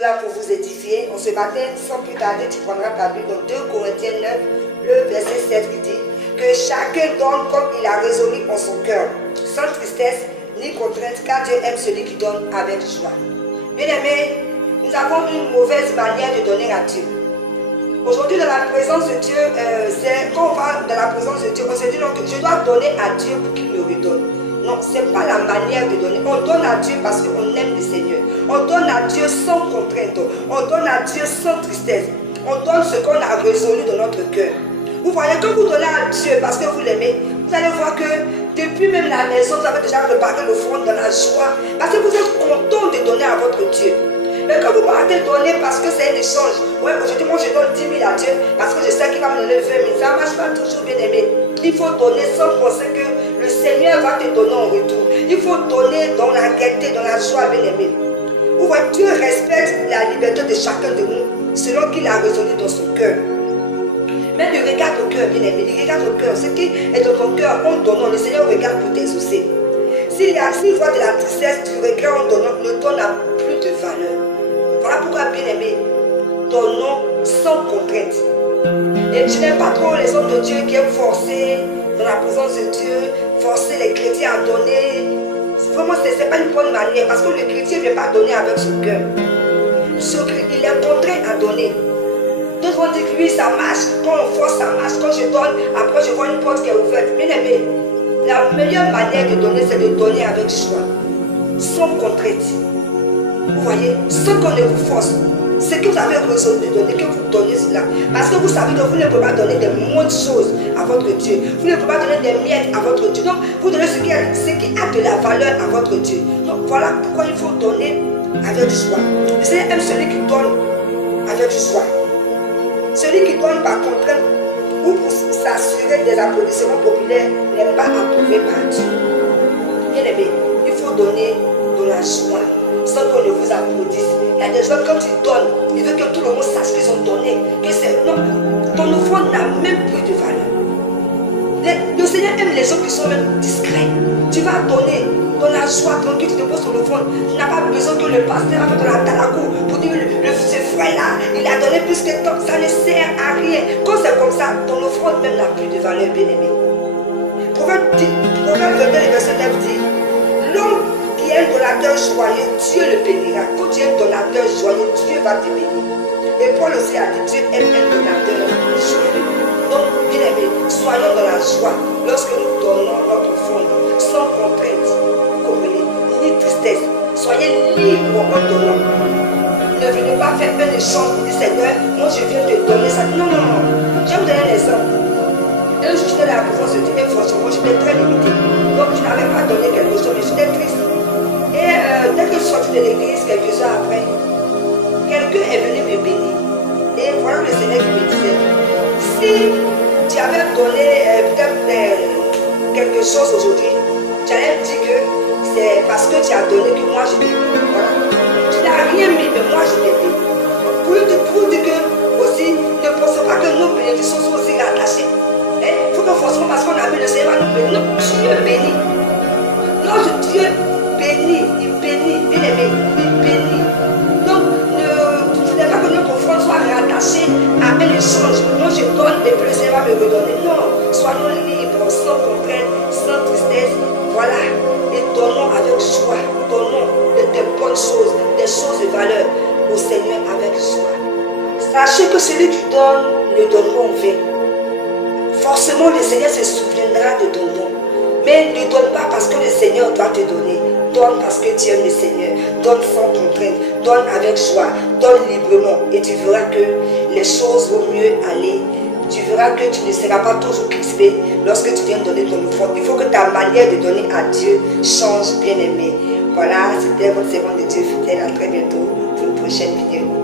là pour vous édifier. En ce matin, sans plus tarder, tu prendras ta Bible dans 2 Corinthiens 9, le verset 7 qui dit que chacun donne comme il a résolu en son cœur, sans tristesse ni contrainte, car Dieu aime celui qui donne avec joie. Bien-aimés, nous avons une mauvaise manière de donner à Dieu. Aujourd'hui, dans la présence de Dieu, quand on va dans la présence de Dieu, on se dit non, que je dois donner à Dieu pour qu'il me redonne. Non, ce n'est pas la manière de donner. On donne à Dieu parce qu'on aime le Seigneur. On donne à Dieu sans contrainte. On donne à Dieu sans tristesse. On donne ce qu'on a résolu dans notre cœur. Vous voyez, quand vous donnez à Dieu parce que vous l'aimez, vous allez voir que depuis même la maison, vous avez déjà préparé l'offrande dans la joie. Parce que vous êtes content de donner à votre Dieu. Mais quand vous partez donner parce que c'est un échange, ouais, aujourd'hui moi je donne 10 000 à Dieu parce que je sais qu'il va me donner 20 000. Ça ne marche pas toujours, bien aimé. Il faut donner sans penser que le Seigneur va te donner en retour. Il faut donner dans la gaieté, dans la joie, bien aimé. Vous voyez, Dieu respecte la liberté de chacun de nous selon qu'il a résolu dans son cœur. Mais il regarde au cœur, bien aimé. Il regarde au cœur. Ce qui est dans ton cœur, en donnant, le Seigneur regarde pour t'exaucer. S'il voit de la tristesse, du regret en donnant, le don n'a plus de valeur. Voilà pourquoi, bien aimé, donnons sans contrainte. Et je n'aime pas trop les hommes de Dieu qui aiment forcer dans la présence de Dieu, forcer les chrétiens à donner. Vraiment, ce n'est pas une bonne manière parce que le chrétien ne vient pas donner avec son cœur. Il est contraint à donner. D'autres vont dire que oui, ça marche. Quand on force, ça marche. Quand je donne, après je vois une porte qui est ouverte. Bien aimé, la meilleure manière de donner, c'est de donner avec joie, sans contrainte. Vous voyez, sans qu'on ne vous force. Ce que vous avez résolu de donner, que vous donnez cela. Parce que vous savez que vous ne pouvez pas donner des moindres choses à votre Dieu. Vous ne pouvez pas donner des miettes à votre Dieu. Donc, vous donnez ce qui a de la valeur à votre Dieu. Donc, voilà pourquoi il faut donner avec joie. Le Seigneur aime celui qui donne avec joie. Celui qui donne par contrainte ou pour s'assurer des applaudissements populaires n'est pas approuvé par Dieu. Bien aimé, il faut donner de la joie sans qu'on ne vous applaudisse. Il y a des gens, quand ils donnent, ils veulent que tout le monde sache qu'ils ont donné. Que c'est non, ton offrande n'a même plus de valeur. Le Seigneur aime les gens qui sont même discrets. Tu vas donner dans la joie, tranquille, tu te poses sur l'offrande. Tu n'as pas besoin que le pasteur va faire de la talago pour dire ce frère-là, il a donné plus que toi. Ça ne sert à rien. Quand c'est comme ça, ton offrande même n'a plus de valeur, bien aimé. Proverbe 22, verset 9 dit, l'homme qui est un donateur joyeux, Dieu le bénira. Quand tu es un donateur joyeux, Dieu va te bénir. Et Paul aussi a dit, Dieu aime un donateur joyeux. Donc, bien aimé, soyons dans la joie lorsque nous donnons notre offrande, sans contrainte, comprenez, ni tristesse. Soyez libres en donnant. Ne venez pas faire un échange pour dire, Seigneur, moi je viens te donner ça. Non, non, non. Je vais vous donner un exemple. Un jour, j'étais dans la présence de Dieu et franchement, j'étais très limité. Donc, je n'avais pas donné quelque chose, mais j'étais triste. Et dès que je suis sorti de l'église, quelques heures après, quelqu'un est venu me bénir. Et voilà le Seigneur qui me disait, si tu avais donné peut-être quelque chose aujourd'hui, tu allais me dire que c'est parce que tu as donné que moi je t'ai béni. Voilà. Tu n'as rien mis, mais moi je t'ai béni. Pour dire que aussi, ne pensez pas que nos bénédictions sont aussi rattachées. Il faut que forcément parce qu'on a mis le Seigneur va nous bénir. Non, Dieu bénit. Notre Dieu bénit, il bénit, bien aimé, il bénit. Donc, ne voulez pas que notre offrande soit rattachée à un échange. Moi je donne et puis le Seigneur va me redonner. Non, soyons libres, sans contrainte, sans tristesse. Voilà. Et donnons avec joie. Donnons des bonnes choses, des choses de valeur au Seigneur avec joie. Sachez que celui qui donne ne donne pas en vain. Forcément, le Seigneur se souviendra de ton don. Mais ne donne pas parce que le Seigneur doit te donner. Donne parce que tu aimes le Seigneur. Donne sans contrainte. Donne avec joie. Donne librement. Et tu verras que les choses vont mieux aller. Tu verras que tu ne seras pas toujours crispé lorsque tu viens donner ton offrande. Il faut que ta manière de donner à Dieu change, bien aimé. Voilà, c'était votre servant de Dieu fidèle. À très bientôt pour une prochaine vidéo.